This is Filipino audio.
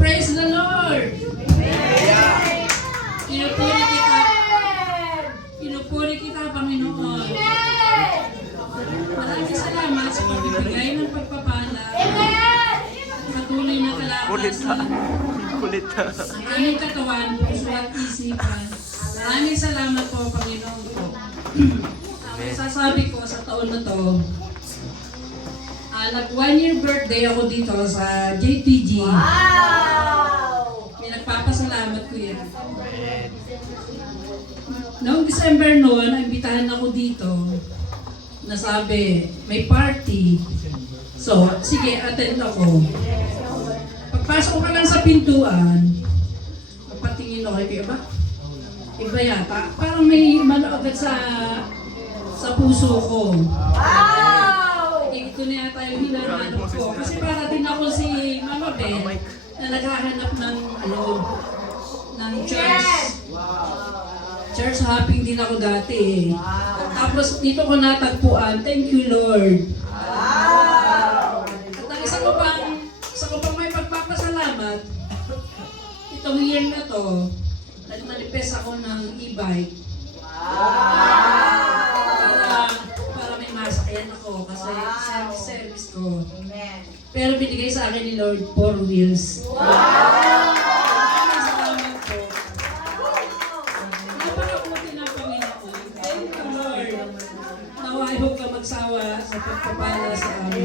Praise the Lord! Pinupuri kita. Pinupuri kita, Panginoon. Maraming salamat sa pagbibigay ng pagpapala. Patuloy na kalakasan. Kulit na. Ang aming katawan, puso at isipan. Maraming salamat po, Panginoon ko. Ang sasabi ko sa taon na to, nag 1-year birthday ako dito sa JTG. Wow! May nagpapasalamat ko yan. Noong December noon, imbitahan ako dito. Nasabi, may party. So, sige, attend ako. Pagpasok ko lang sa pintuan, papatingin ako, iba yata. Parang may mano agad sa puso ko. Wow! Ito na yata yung hinahanap ko. Kasi para din ako si Mama Ben na naghahanap ng ng church. Church hopping din ako dati. Tapos dito ko natagpuan. Thank you, Lord. Wow! At ang isa ko pang may pagpapasalamat, itong year na to, nagmanifest ako ng e-bike. Para may masakyan ako kasi service ko. Amen. Pero binigay sa akin ni Lord 4 wheels. Maraming salamat po. Napakabuti ng Panginoon. Thank you, Lord. Naway huwag ka magsawa sa pagpapala sa amin.